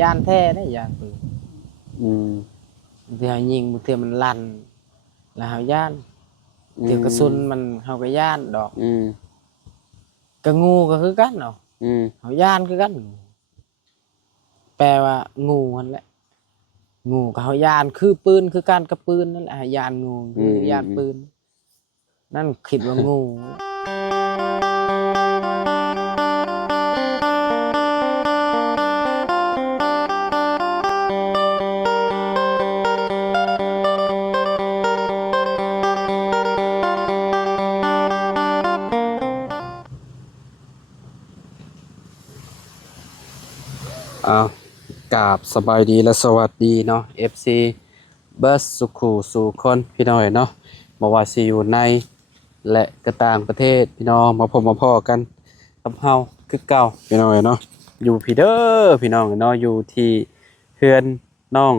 ยานแท้ได้ยานปืนอืมบางทีเฮายิงบางทีมันลั่นแล้วเฮาย่านอืเดี๋ยวกระสุนมมันเฮาก็ย่านดอกอืมก็งูก็คือกันเนาะอืมเฮาย่านคือกันแปลว่างูนั่นแหละงูกับเฮาย่านคือปืนคือการกับปืนนั่นแหละย่านงูคืออืย่านมปืนนั่นคิดว่างูอ้าวกราบสบายดีและสวัสดีเนาะ FC เบิร์สสุขูสู่คนพี่น้อยเนาะบ่ว่าสิอยู่ในและก็ต่างประเทศพี่น้องมาพบมาพ้อกันกับเฮาคือเก่าพี่น้อยเนาะอยู่พี่เด้อพี่น้องเนาะอยู่ที่เฮือนน้อง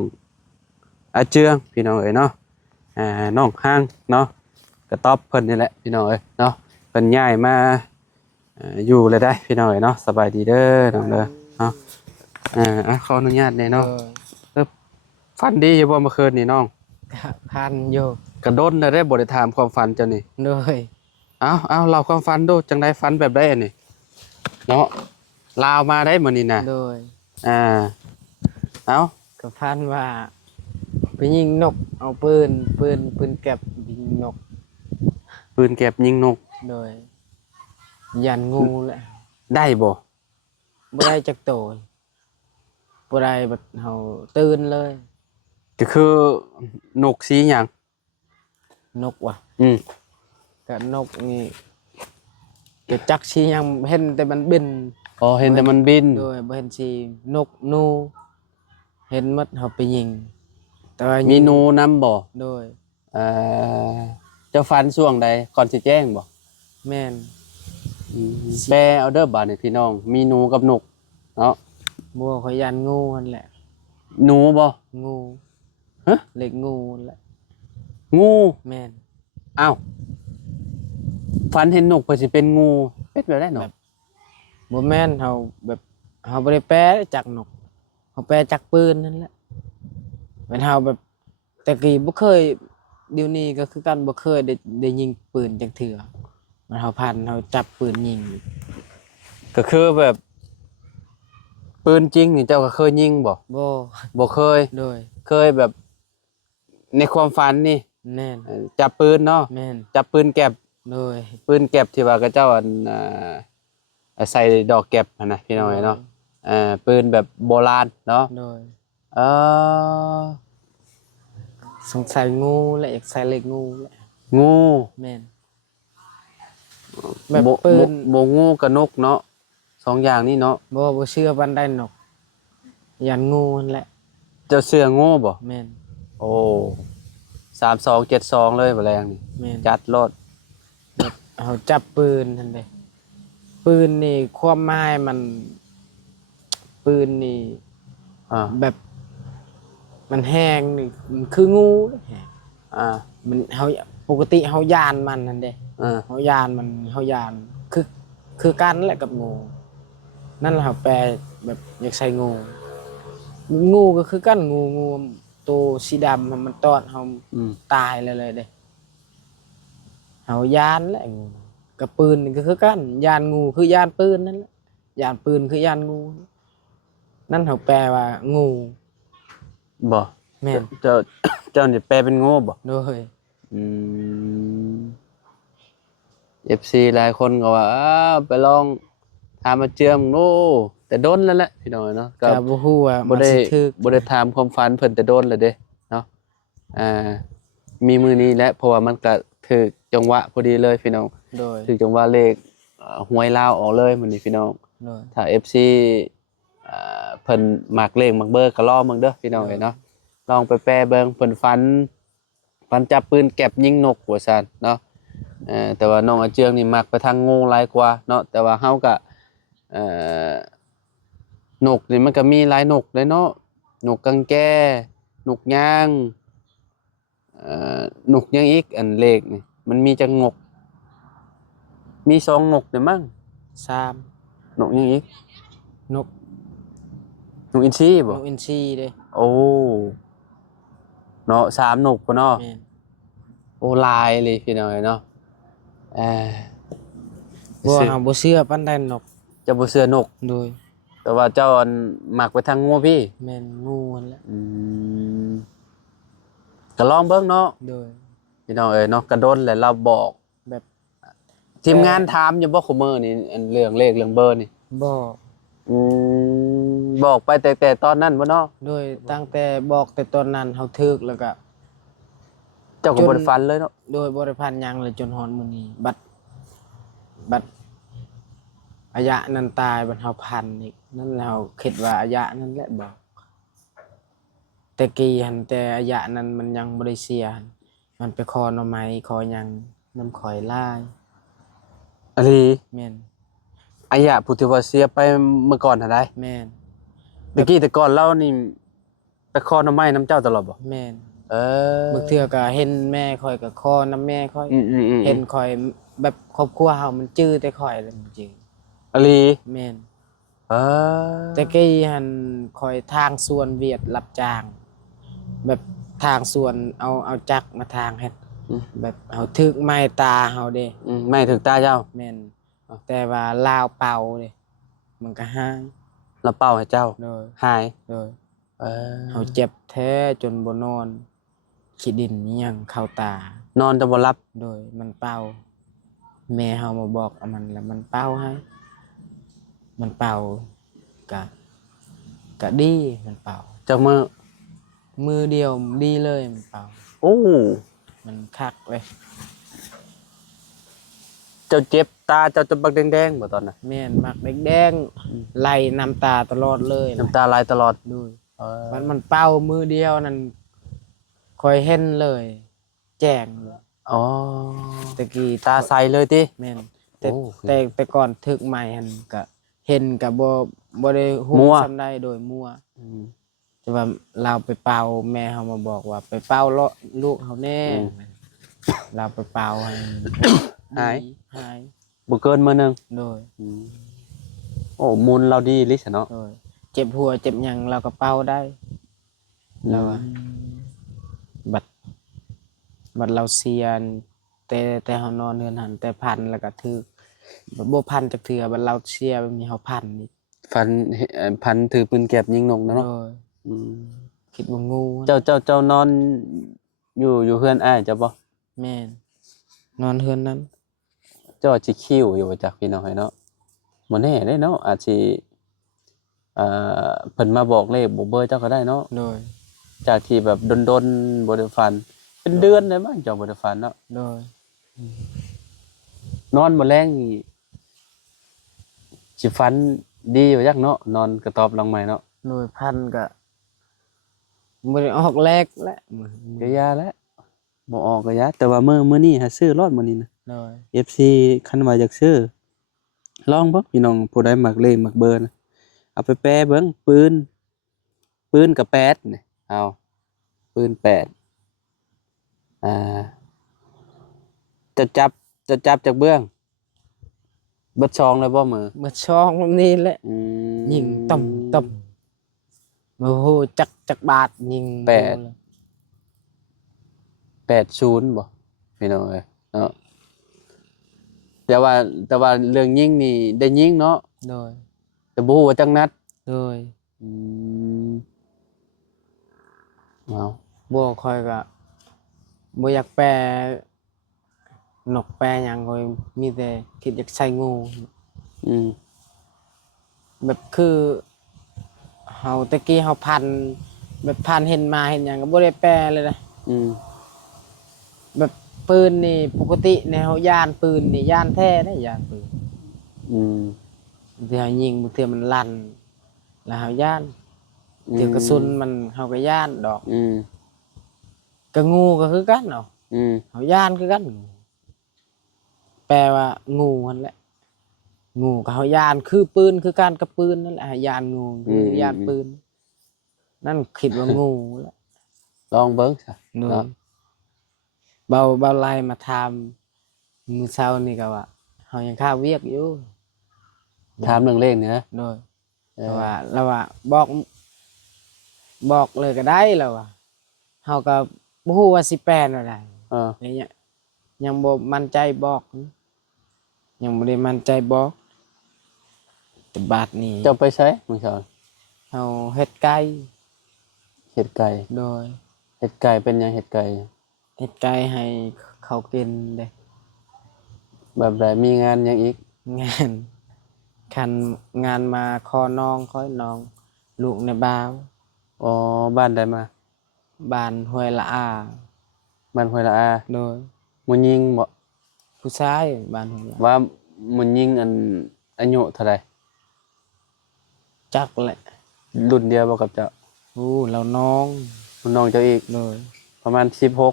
อาเจืองพี่น้องเนาะน้องห้างเนาะกระต๊อบเพิ่นนี่แหละพี่น้องเนาะเพิ่นย้ายมาอยู่เลยได้พี่น้องเนาะสบายดีเด้อน้องเด้อเนาะ ขออนุญาตหน่อยเอเนาะอเออฝันดีอยู่บ่เมื่อคืนนี่น้องก็พันอยู่กระโดนได้บ่ได้ถามความฝันเจ้านี่โดยเอาเล่าความฝันดูจังได๋ฝันแบบใดอันนี้เนาะลาวมาได้มื้อนี้น่ะโดยอ่าเอาก็พันว่าไปยิงนกเอาปืนแก็บยิงนกปืนเก็บยิงนกโดยยันงูแหละได้บ่บ่ได้จักโตยบ่ได้แบบเฮาตื่นเลยก็คือนกสีหยังนกว่ะอืมก็นกนี่ก็จักสิยังเห็นแต่มันบินอ๋อเห็นแต่มันบินโดยบ่เห็นสินกนูเห็นหมดเฮาไปยิงแต่ว่ามียิงหนูนำบ่โดยเอ่อเจ้าฝันช่วงใดก่อนสิแจ้งบ่แม่นแปลเอาเด้อบาดนี่พี่น้องมีหนูกับนกเนาะบัวเขายันงูนั่นแหละหนูบ่งูฮะเล็กงูนั่นแหละงู แม่นอ้าวฝันเห็นนกเพิ่นสิเป็นงูเป็นแบบไดแบเนาะบบ่แม่นเฮาแบบเฮาบ่ได้แปลจากนกเฮาแปลจากปืนนั่นแหละแม่นเฮาแบบแต่กี้บ่เคยเดี๋ยวนี้ก็คือกันบ่เคยได้ยิงปืนจักเทื่อมันเฮาพันเฮาจับปืนยิงก็คือแบบปืนจริงนี่เจ้าก็เคยยิงบ่บ่บ่เคยโดยเคยแบบในความฝันนี่แม่นจับปืนเนาะแม่นจับปืนแก็บโดยปืนแก็บที่ว่าเขาเจ้าอันใส่ดอกแก็บหั้นนะพี่น้อยเนาะปืนแบบโบราณเนาะโดยเออสงสัยงูแหละอยากใส่เล็กงูแหละงูแม่นแบบบ่ปืนบ่งูกับนกเนาะสองอย่างนี้เนาะบ่เชื่อปานใดนกยันงูนั่นแหละเจ้าเสื้องูบ่แม่นโอ้3272เลยบ่แรงนี่แม่นจัดโลดแบบเขาจับปืนนั่นเด้ปืนนี่ความหมายมันปืนนี่อ่าแบบมันแห้งนี่มันคืองูแฮะอ่ามันเฮาปกติเฮายานมันนั่นเด้อ่าเฮายานมันเฮายานคือคือกันแหละกับงูนั่นแหละครับแปลแบบอยากใส่งูงูก็คือกันงูตัวสีดำมันตอดเฮาอืมตายเลยเด้เฮายานแหละงูกับปืนนี่ก็คือกันยานงูคือยานปืนนั่นแหละยานปืนคือยานงูนั่นเขาแปลว่างูบ่แม่นเจ้าเจ้านี่แปลเป็นงูบ่โดยอืม FC หลายคนก็ว่าอ้าวไปลองถามมาเจือมโน้แต่โดนแล้วแหละพี่น้อยเนาะก็ก็บ่ฮู้ว่าบ่ได้มันสิถึกบ่ได้ถามความฝันเพิ่นแต่โดนแล้วเด้เนาะอ่ามีมื้อนี้แหละเพราะว่ามันก็ถึกจังหวะพอดีเลยพี่น้องโดยถึกจังหวะเลขหวยลาวออกเลยมื้อนี้พี่น้องโดยถ้า FC เพิ่นมักเลขมักเบอร์ก็รอเบิ่งเด้อพี่น้องเอ้ยเนาะลองไปแปลเบิ่งเพิ่นฝันจับปืนแก็บยิงนกว่าซั่นเนาะแต่ว่าน้องอาเจืองนี่มักไปทางงูหลายกว่าเนาะแต่ว่าเฮาก็เอ่อนกนี่มันก็มีหลายนกเลยเนาะนกกังแก้นกย่างนกยังอีกอันเลขนี่มันมีจักนกมี2นกนี่มั้ง3นกยังอีกนกน กอินทรีบ่ นกอินทรีเด้ โอ้เนาะ3นกพุ่นเนาะ แม่น โอ้ลายเลยพี่น้อยเนาะเออ บ่เฮาบ่เชื่อปานใดนก เจ้าบ่เชื่อนก โดย แต่ว่าเจ้าอันมักไปทางงูพี่ แม่นงูนั่นแหละ มก็ลองเบิ่งเนาะ โดย พี่น้องเอ้ยเนาะกระโดนแล้วเราบอก แบบ ทีมงานถามอยู่บ่คุมื้อนี่อันเรื่องเลขเรื่องเบอร์นี่ บ่ บอกไปแต่ตอนนั้นบ่เนาะ โดยตั้งแต่บอกแต่ตอนนั้นเฮาถึกแล้วก็ เจ้าก็บ่ได้ฟันเลยเนาะ โดยบริพันธ์หยังเลยจนฮอนมื้อนี้บัดอายะนั้นตายบัดเฮาพันอีกนั่นแล้วคิดว่าอายะนั่นแหละบอกแต่กี้หันแต่อายะนั้นมันยังบ่ได้เสียหั่นมันไปขอหน่อไม้ขอหยังน้ำข่อยลาย อะลี แม่น อายะผู้ที่ว่าเสียไปเมื่อก่อนหั่นได้ แม่น ตะกี้แต่ก่อนเรานี่ไปขอหน่อไม้น้ำเจ้าตลอดบ่ แม่น เออ บางเทื่อก็เห็นแม่ข่อยก็ขอน้ำแม่ข่อย อืมๆๆ เห็นข่อยแบบครอบครัวเฮามันจื้อแต่ข่อยเลยมันจื้อ อะลี แม่น เออ แต่กี้หันคอยทางสวนเวียดรับจ้าง แบบทางสวนเอาจักรมาทางเฮ็ดแบบเฮาถึกไม้ตาเฮาเด้ ไม่ถึงตาเจ้า แม่นแต่ว่าลาวเป่าเด้มันก็หาย แล้วเป้าให้เจ้า โดย หาย โดย เออ เฮาเจ็บแท้จนบ่นอนขี้ดินอิหยังเข้าตา นอนจะบ่รับ โดยมันเป่า แม่เฮามาบอกเอามันแล้วมันเป่าให้มันเป่ากะดีมันเป่า จากมือ มือเดียวดีเลยมันเป่า โอ้ มันคักเลย เจ้าเจ็บตาเจ้าจะบักแดงๆบ่ตอนน่ะ แม่นมักแดงๆไหลน้ำตาตลอดเลย น้ำตาไหลตลอด ดู เออ มันเป่ามือเดียวนั่นคอยเห็นเลย แจ้งเลย อ๋อ ตะกี้ ตาใสเลยติ แม่นแต่ โอ้ แต่ก่อนถึกใหม่หันก็เห็นก็บ่ได้ฮู้ มั่ว ซำได้โดยมั่ว อืม แต่ว่าเราไปเป่าแม่เฮามาบอกว่าไปเป่าเลาะลูกเฮาแน่ อืม เราไปเป่าให้ หาย หาย บ่เกินมื้อหนึง โดย โอ้มูลเราดีลิซะเนาะ โดยเจ็บหัวเจ็บหยังเราก็เป่าได้เราอะบัดเราเสียนแต่เฮานอนเฮือนหันแต่พันแล้วก็ถือบ่พันจักเทื่อบัดเราเสียแบบนี้เฮาพันนี่ ฟันพันถือปืนแก็บยิงนกนะ โด เนาะ ย อืม คิดว่างู เจ้านอนอยู่เฮือนอ้ายเจ้าบ่ แม่นนอนเฮือนนั้น เจ้าสิคิวอยู่บ่จักพี่น้องให้เนาะบ่แน่เด้เนาะอาจสิเพิ่นมาบอกเลขบ่เบอร์เจ้าก็ได้เนาะ โดย จากที่แบบดนๆบ่ได้ฟัน เป็นเดือนได้มั้งเจ้าบ่ได้ฟันเนาะ โดย นอนบ่แลงนี่สิฟันดีอยู่จักเนาะนอนกระตอบหลังใหม่เนาะ โดยพันก็บ่ได้ออกแรกและ ก็ยาแล้วบ่ออกก็ยาแต่ว่ามื้อนี้หาซื้อรอดมื้อนี้นะ โดย FC คันว่าอยากซื้อลองเบิ่งพี่น้องผู้ใดมักเลขมักเบอร์นะเอาไปแปรเบิ่งปืนกับแปดนี่เอาปืนแปดอ่าจะจับจากเบื้องเบิดซองเลยบ่มือ เมื่อช่องแบบนี้แหละ อืม ยิงต่ำโอ้โหจักบาทยิง 80บ่พี่น้องเอ้ยเนาะแต่ว่าเรื่องยิงนี่ได้ยิงเนาะ โดย แต่บ่ฮู้ว่าจักนัด โดย อืมเอา บ่ค่อยก็บ่อยากแปลนกแปลหยังก็มีแต่คิดอยากใส่งู อืม แบบคือเฮาตะกี้เฮาพันแบบพันเห็นมาเห็นหยังก็บ่ได้แปลเลยนะ อืม แบบปืนนี่ปกติแนวย่านปืนนี่ย่านแท้ได้ย่านปืน อืม บางทีเฮายิงบางทีมันลั่นแล้วเฮาย่านเดี๋ยวกระสุนมันเฮาก็ย่านดอก อืม ก็งูก็คือกันเนาะ อืม เฮาย่านคือกันแปลว่างูนั่นแหละงูกับเฮาย่านคือปืนคือการกับปืนนั่นแหละย่านงูคือย่านปืน นั่นคิดว่างูแหละ ลองเบิ่งซะ เนาะ เนาะ เบาไล่มาทำมื้อเช้านี่ก็ว่าเฮายังข้าวเวียกอยู่ ถามเรื่องเลขนี่นะ โดย เอ แต่ อ ว่าเราว่าบอก บอกเลยก็ได้แล้วอะเฮาก็บ่ฮู้ว่าสิแปลนอะไร เออ เนี่ยยังบ่มั่นใจบอกยังบ่ได้มั่นใจบอกแต่บาดนี้ เจ้าไปใช้มื้อเช้า เฮาเฮ็ดไก่ เห็ดไก่ โดย เห็ดไก่เป็นหยังเห็ดไก่ เฮ็ดไก่ให้เขากินเด้ แบบใดมีงานหยังอีก งานคันงานมาขอน้องค่อยน้อง ลูกในบ้าว อ๋อบ้านใดมา บ้านห้วยละอา บ้านห้วยละอา โดย มุนยิงบ่ ผู้ชายบ้านห้วยละอา ว่ามุนยิงอันอายุเท่าใด จักแหละ รุ่นเดียวบ่กับเจ้า เราน้อง รุ่นน้องเจ้าอีก โดย ประมาณ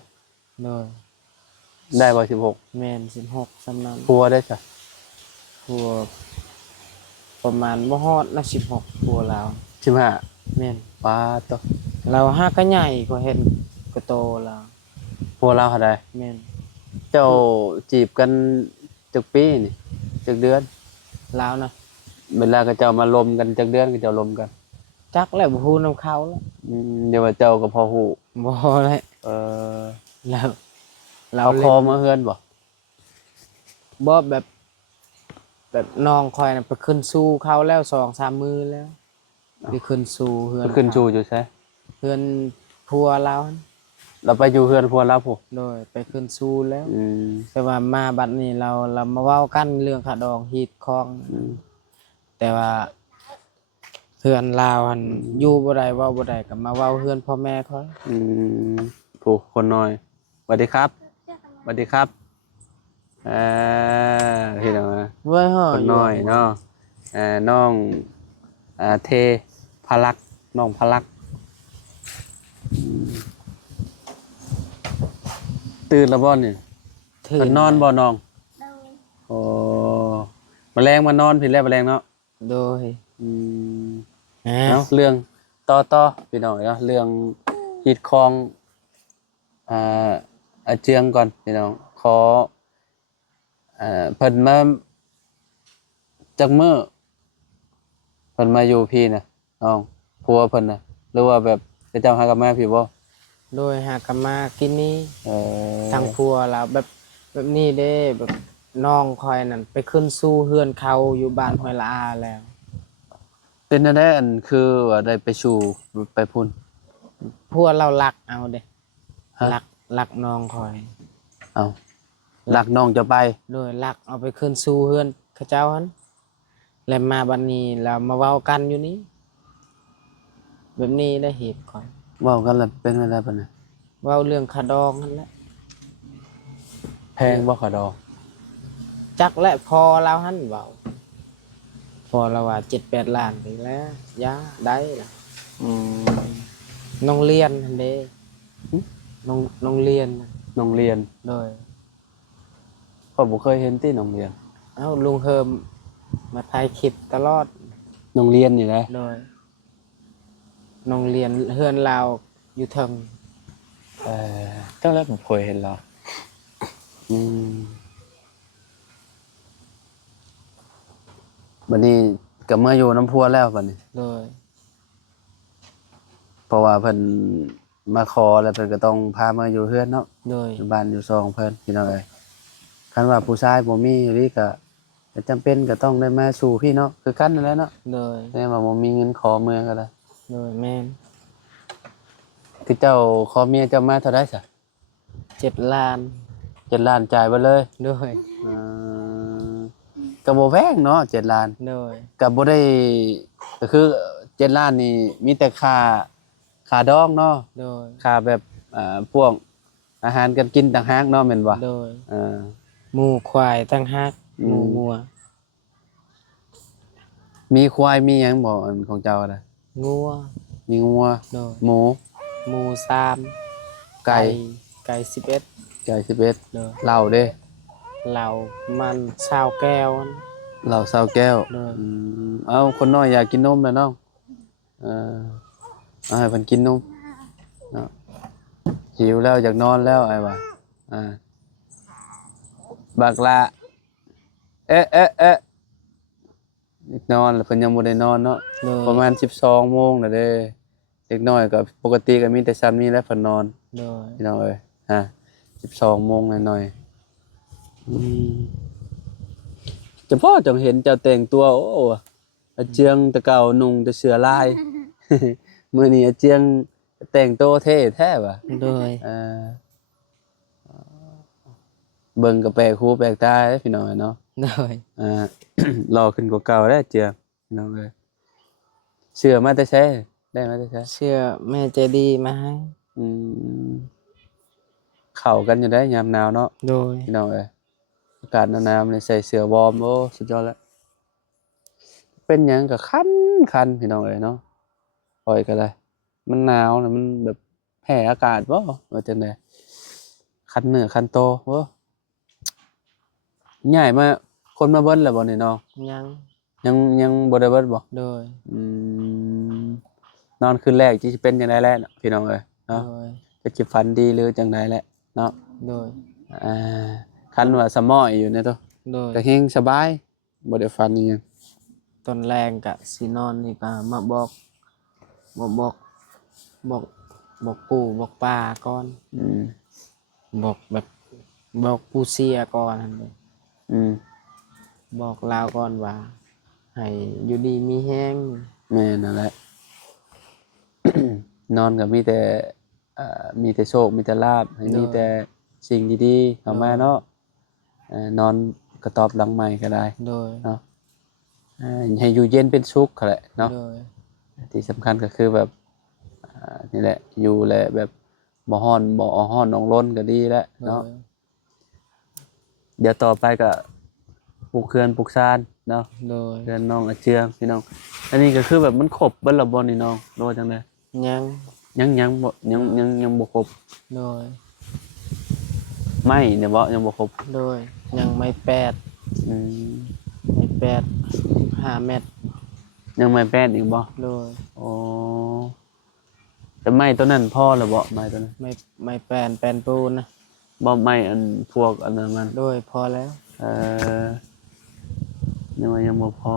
16 โดย ได้บ่16 แม่น16สำนั้น ผัวได้จ้ะ พัวประมาณบ่ฮอดนะ16พัวเราว 15 แม่น ป้าตอ เราหาก็ใหญ่กว่าเห็นก็โตแล้ว ผัวเราเท่าใด แม่น เจ้าจีบกันจักปีนี่จักเดือน ลาวนะ เวลาก็เจ้ามาลมกันจักเดือนก็เจ้าลมกัน จักแล้วบ่ฮู้นำเขาแล้ว เดี๋ยวว่าเจ้าก็พอฮู้ บ่เลย เออ แล้วเรา เอา เล่ คอน มาเฮือนบ่ บ่แบบน้องคอยน่ะไปขึ้นสู้เขาแล้ว2-3มื้อแล้วไปขึ้นสู้เฮือน ขึ้นชูอยู่ใช่ เฮือนพัวเราหั่น เราไปอยู่เฮือนผัวเราผู้ โดยไปขึ้นสู้แล้ว อืม แต่ว่ามาบัดนี้เรามาเว้ากันเรื่องขาดองฮีดคอง อืม แต่ว่าเพื่อนลาวหันอยู่บ่ได้เว้าบ่ได้ก็มาเว้าเฮือนพ่อแม่เขา อืมผู้คนน้อยสวัสดีครับสวัสดีครับพี่น้องนะ เว้ยฮ้อ คนน้อยเนาะน้องเทพลักษณ์น้องพลักษณ์ตื่นแล้วบ่นี่ ถื เพิ่นนอนบ่น้องโอ้แมลงมานอนพี่แล้วแมลงเนาะ โดย อืม อ่า เนาะเรื่องต่อพี่น้องเนาะเรื่องฮีดคองอ่าอาเจียงก่อนพี่น้องขอเพิ่นมาจักมื้อเพิ่นมาอยู่พี่น่ะน้องผัวเพิ่นน่ะหรือว่าแบบเจ้าหากับแม่พี่บ่ โดยหากนมากินนี้ เออ ทางพัวเราแบบนี้เด้แบบน้องคอยนั่นไปขึ้นสู้เฮือนเขาอยู่บ้านห้วยละอาแล้ว เป็นจังได๋อันคือว่าได้ไปสู่ไปพุ่น พัวเรารักเอาเด้ ฮะ รักน้องคอย เอ้ารักน้องจะไป โดยรักเอาไปขึ้นสู้เฮือนเขาเจ้าหันแล้วมาบัดนี้เรามาเว้ากันอยู่นี้แบบนี้ได้เหตุก่อน เว้ากันแล้วเป็นจังได๋บัดนี้ เว้าเรื่องขาดองนั่นแหละ แพงบ่ขอดอก จักและพอเราหันเว้าพอเราว่า7-8 ล้านไปแล้วยาได้ล่ะ อืม น้องเรียนหั่นเด้น้องเรียนน่ะ โรงเรียน โดย ข้อยบ่เคยเห็นติโรงเรียน เอ้าลุงเฮิมมาถ่ายคลิปตลอด โรงเรียนนี่แหละ โดยน้องเรียนเฮือนเราอยู่เทิง ตั้งแต่ผมเคยเห็นแล้วอืมบัดนี้ก็มาอยู่น้ำพัวแล้วบัดนี้ โดย เพราะว่าเพิ่นมาขอแล้วเพิ่นก็ต้องพามาอยู่เฮือนเนาะ โดย อยู่บ้านอยู่ซองเพิ่นพี่น้องเอ้ยคันว่าผู้ชายบ่มีอีหลีก็จำเป็นก็ต้องได้มาสู่พี่เนาะคือกันนั่นแหละเนาะ โดย แต่ว่าบ่มีเงินขอเมือก็ได้ โดยแม่น คือเจ้าขอเมียเจ้ามาเท่าใดซะ 7 ล้าน 7 ล้านจ่ายไปเลย โดย ก็บ่แพงเนาะ7ล้าน โดย ก็บ่ได้ก็คือ7ล้านนี่มีแต่ค่าดองเนาะ โดย ค่าแบบพวกอาหารการกินต่างหากเนาะแม่นบ่ โดย เออ หมูควายตั้งฮัก อืม หมูงัว มีควายมีหยังบ่อันของเจ้าน่ะ งัว มีงัว โดย หมู หมู3 ไก่ ไก่11 ไก่11 โดย เหล้าเด้ เหล้ามัน20แก้วนั่น เหล้า20แก้ว เอออื เอาคนน้อยอยากกินนมแล้วน้องเออเอาให้เพิ่นกินนมเนาะหิวแล้วอยากนอนแล้วไอ้ว่าบักละเอ๊ะอยากนอนแล้วเพิ่นยังบ่ได้นอนเนาะ โดย ประมาณ12 โมงแล้วเด้ เด็กน้อยก็ปกติก็มีแต่ซ้ำนี้แหละเพิ่นนอน โดย พี่น้องเอ้ย12 โมงหน่อยๆจะพ่อจังเห็นเจ้าแต่งตัวโอ้อาเจียงแต่เก่านุ่งแต่เสื้อลาย มื้อนี้อาเจียงแต่งตัวเท่แท้ว่ะ โดย เออเบิ่งก็แปลกหูแปลกตาเด้อพี่น้องเอ้ยเนาะ โดย อ่า รอขึ้นกว่าเก่าแล้วเจียงพี่น้องเอ้ยเสื้อมาแต่ไสได้มาแต่ไส เชื่อแม่ใจดีมาให้ อืมเข้ากันอยู่ได้ยามหนาวเนาะ โดย พี่น้องเอ้ยอากาศหนาวๆนี่ใส่เสื้อวอร์มโอ้สุดยอดแล้วเป็นหยังก็คันพี่น้องเอ้ยเนาะปล่อยก็ได้มันหนาวน่ะมันแบบแพ้อากาศบ่ว่าจังได๋คันเนื้อคันโตโอ้ย้ายมาคนมาเบิ่นแล้วบ่นี่น้อง ยัง ยังบ่ได้เบิดบ่ โดย อืมนอนคืนแรกสิเป็นจังได๋แหละพี่น้องเอ้ย โด เนาะ ย จะสิฝันดีหรือจังไดแหละเนาะ โดย อ่าคันว่าสมอยอยู่เนี่ยตัว โดย ก็เฮงสบายบ่ได้ฝันอีหยัง ตอนแรงกะสินอนนี่ก็มาบอกบอกปู่บอกป้าก่อน อืม บอกแบบบอกปู่เสียก่อนนั่นเลย อืม บอกลาวก่อนว่าให้อยู่ดีมีแห้ง แม่นั่นแหละ นอนก็มีแต่มีแต่โชคมีแต่ลาภให้มีแต่สิ่งดีๆเข้ามาเนาะนอนกระตอบหลังใหม่ก็ได้ โดย เนาะให้อยู่เย็นเป็นสุขแหละเนาะ โดย ที่สำคัญก็คือแบบนี่แหละอยู่แหละแบบบ่ฮ้อนบ่เอาร้อนน้องร้นก็ดีแล้ว โด เนาะ ย เดี๋ยวต่อไปก็ปลูกเขื่อนปลูกซานเนาะ โดย เขื่อนน้องอาเจืองพี่น้องอันนี้ก็คือแบบมันครบเบิดและบ่นี่น้องโดยจังได๋ ยัง ยังบ่ยังบ่ครบ โดย ไม่เนี่ยบ่ยังบ่ครบ โดยยังไม่แปด อืม ไม่แปด5 เมตร ยังไม่แป้นอีกบ่ โดย อ๋อแต่ไม้ตัวนั้นพอแล้วบ่ไม้ตัวนั้น ไม่แปนปูนนะ บ่ไม้อันพวกอันนั้นมัน โดยพอแล้ว เอ่อยังว่ายังบ่พอ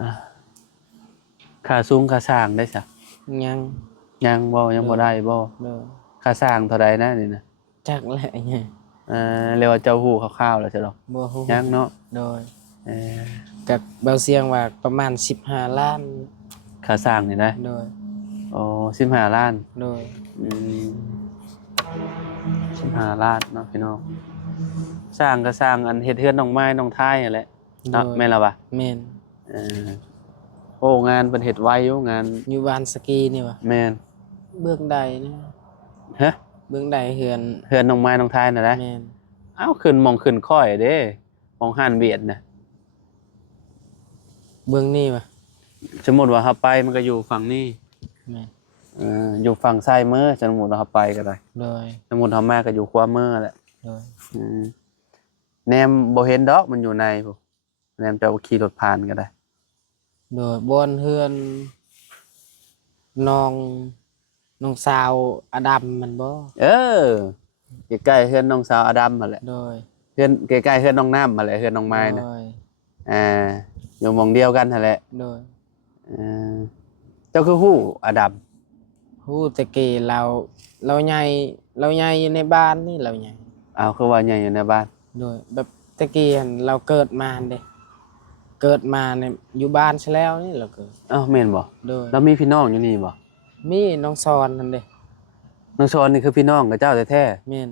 อ่ะค่าสูงค่าสร้างได้ซะ ยัง ยังบ่ได้บ่ โดย ค่าสร้างเท่าใดนะนี่นะ จักแหละไง เรียกว่าเจ้าฮู้คร่าวๆแล้วใช่ดอก บ่ฮู้ ยังเนาะ โดย เออ กับเบาเสียงว่าประมาณ15 ล้าน ค่าสร้างนี่นะ โดย อ๋อ15 ล้าน โดย อืม15 ล้านเนาะพี่น้องสร้างก็สร้างอันเฮ็ดเฮือนน้องไม้น้องท้ายนั่นแหละเนาะแม่นล่ะบ่ แม่น เออโอ้งานเพิ่นเฮ็ดไวอยู่งาน อยู่บ้านสกีนี่วะ แม่น เบื้องใดนะ ฮะ เบื้องใดเฮือน เฮือนน้องไม้น้องท้ายนั่นแหละ แม่น อ้าวขึ้นหมองขึ้นค่อยเด้หมองห้านเวียดน่ะ เบื้องนี่วะ สมมุติว่าเฮาไปมันก็อยู่ฝั่งนี้ แม่น อยู่ฝั่งซ้ายมือสมมุติว่าเฮาไปก็ได้ โดย สมมุติเฮามาก็อยู่ขวามือแหละ โดย แนมบ่เห็นดอกมันอยู่ในพุแนมจะเอาขี่รถผ่านก็ได้ โดยบอนเฮือนน้องสาวอดัมมันบ่ เออใกล้ๆเฮือนน้องสาวอดัมนั่นแหละ โดย เฮือนใกล้ๆเฮือนน้องน้ำนั่นแหละเฮือนน้องไม้น่ะ โดย อยู่หม้องเดียวกันนั่นแหละ โดย เออเจ้าคือฮู้อดัม ฮู้แต่กี้เราใหญ่อยู่ในบ้านนี่เราใหญ่ อ้าวคือว่าใหญ่อยู่ในบ้าน โดยแบบแต่กี้หั่นเราเกิดมาเด้เกิดมาเนี่ยอยู่บ้านซะแล้วนี่เราเกิด อ้าวแม่นบ่ โดย แล้วมีพี่น้องอยู่นี่บ่ มีน้องซอนนั่นเด้ น้องชอนนี่คือพี่น้องกับเจ้าแท้ แม่น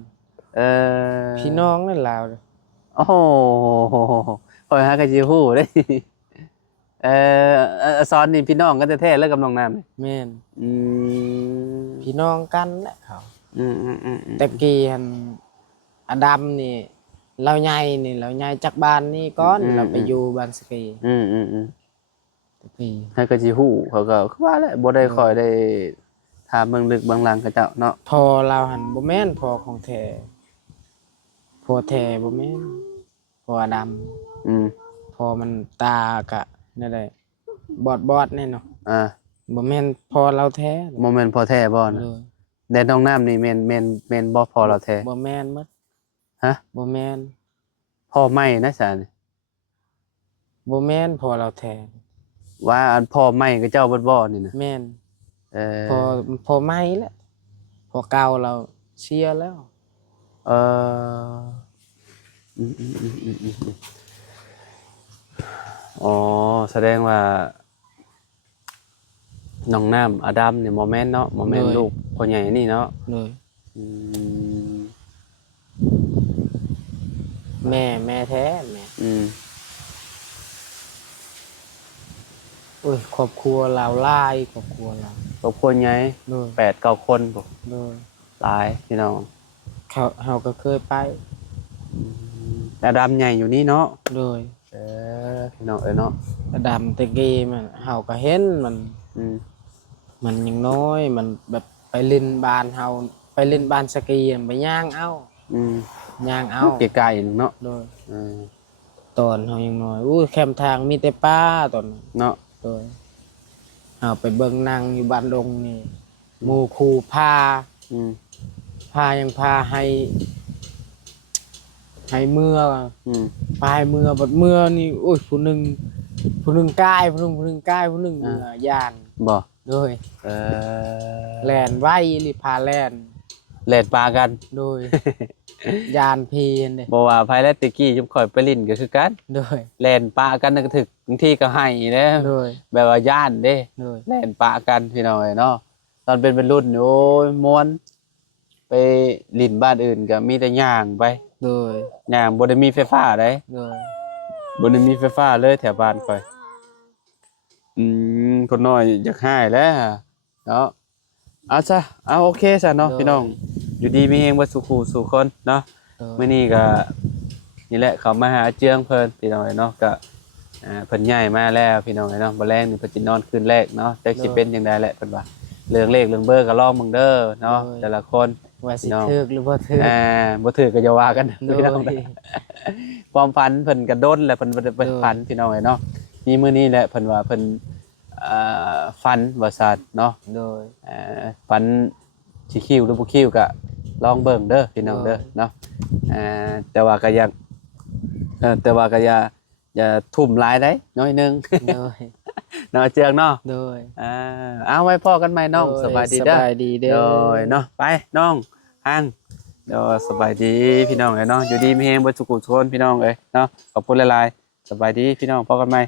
ๆพี่น้องนั่นลาวเด้อ โอ้โหข่อยหาก็สิฮู้เด้ ซอนนี่พี่น้องกันแท้ๆแล้วกับน้องน้ำนี่ แม่น อืม พี่น้องกันแหละเขา อืม แต่กี้หั่นอดัมนี่เราใหญ่จากบ้านนี่ก่อนเราไปอยู่บ้านสกี อืม แต่กี้ ให้ก็สิฮู้เขาก็คือว่าแหละบ่ได้ค่อยได้ถามเบิ่งลึกเบื้องหลังกับเจ้าเนาะ พอเราหันบ่แม่นพอของแท้พอแท้บ่แม่นพออดัม อืม พอมันตากะนั่นแหละบอดแน่เนาะ บ่แม่นพอเราแท้ บ่แม่นพ่อแท้บ่นะ เลย แต่น้องน้ำนี่แม่นบ่พอเราแท้ บ่แม่นหมด ฮะ บ่แม่น พ่อไม่นะซะนี่ บ่แม่นพอเราแท้ ว่าอันพ่อใหม่กับเจ้าบ่นี่นะ แม่น เออ พอใหม่แล้วพอเก่าเราเสียแล้ว เอออืมอ๋อแสดงว่าน้องน้ำอดัมเนี่ยโมเมนต์เนาะโมเมนต์ลูกพ่อใหญ่นี่เนาะ เลย อืม แม่แท้แม่ อืม โอ้ยครอบครัวเราหลายครอบครัวเรา ครอบครัวใหญ่ เลย 8-9 คนบ่ เลย หลายพี่น้อง เฮาก็เคยไป อดัมใหญ่อยู่นี่เนาะ เลย พี่น้องเนาะ ดำตะกี้มันเฮาก็เห็นมัน อืม มันยังน้อยมันแบบไปเล่นบ้านเฮาไปเล่นบ้านสกีไปย่างเอา อืม ย่างเอา ไกลๆเนาะ เลย อืม ตอนเฮายังน้อยอู้แคมป์ทางมีแต่ป่าตอนนั้น เนาะ เลยเฮาไปเบิ่งนางอยู่บ้านดงนี่หมู่ครูพา อืม ยังพาให้เมื่อ อืม พาให้เมื่อบัดเมื่อนี่โอ้ยผู้หนึงกายผู้หนึงกายผู้หนึงเมื่อย่าง บ่ โดย เออ แล่นไว้หรือพาแล่น เล่นปลากัน โดย ยานเพนเด้ บ่ว่าภายและตะกี้จุมข่อยไปลิ้นก็คือกัน โดย เล่นปลากันก็ถึกบางทีก็ให้แล้ว โดย แบบว่าย่านเด้ โดย เล่นปลากันพี่น้องเนาะตอนเป็นวัยรุ่นโอ้ยม่วนไปลิ้นบ้านอื่นก็มีแต่ย่างไป โดย ย่างบ่ได้มีไฟฟ้าเด้ โดย บ่ได้มีไฟฟ้าเลยแถวบ้านข่อยคนน้อยอยากหายแล้วเนาะเอาซะเอาโอเคซะเนาะพี่น้องอยู่ดีมีเฮงบ่สุขูสู่คนเนาะ โดย มื้อนี้ก็นี่แหละเขามาหาเจืองเพิ่นพี่น้องเนาะก็เพิ่นย้ายมาแล้วพี่น้องเนาะบ่แรงนี่เพิ่นสินอนคืนแรกเนาะจักสิเป็นจังได๋แหละเพิ่นว่าเรื่องเลขเรื่องเบอร์ก็ลองเบิ่งเด้อเนาะแต่ละคน ว่าสิถึกหรือบ่ถึก บ่ถือก็อย่าว่ากัน โด พี่น้อง ย ความฝันเพิ่นก็ดนแล้วเพิ่นบ่ได้ไป โดย ฝันพี่น้องเนาะมีมื้อนี้แหละเพิ่นว่าเพิ่นฝันว่าซั่นเนาะ โดย ฝันสิคิวหรือบ่คิวก็ลองเบิ่งเด้อพี่น้องเด้อ โดย เนาะแต่ว่าก็อย่าทุ่มหลายได้น้อยหนึง โดย เนาะเจืองเนาะ โดย เอาไว้พอกันใหม่น้อง โด สบายดีเด้อ สบายดีเด้อ โดยเนาะไปน้องฮังเดี๋ยวสบายดีพี่น้องเอ้ยเนาะอยู่ดีมีแฮงบ่สุขทุกคนพี่น้องเอ้ยเนาะขอบคุณหลายๆสบายดีพี่น้องพบกันใหม่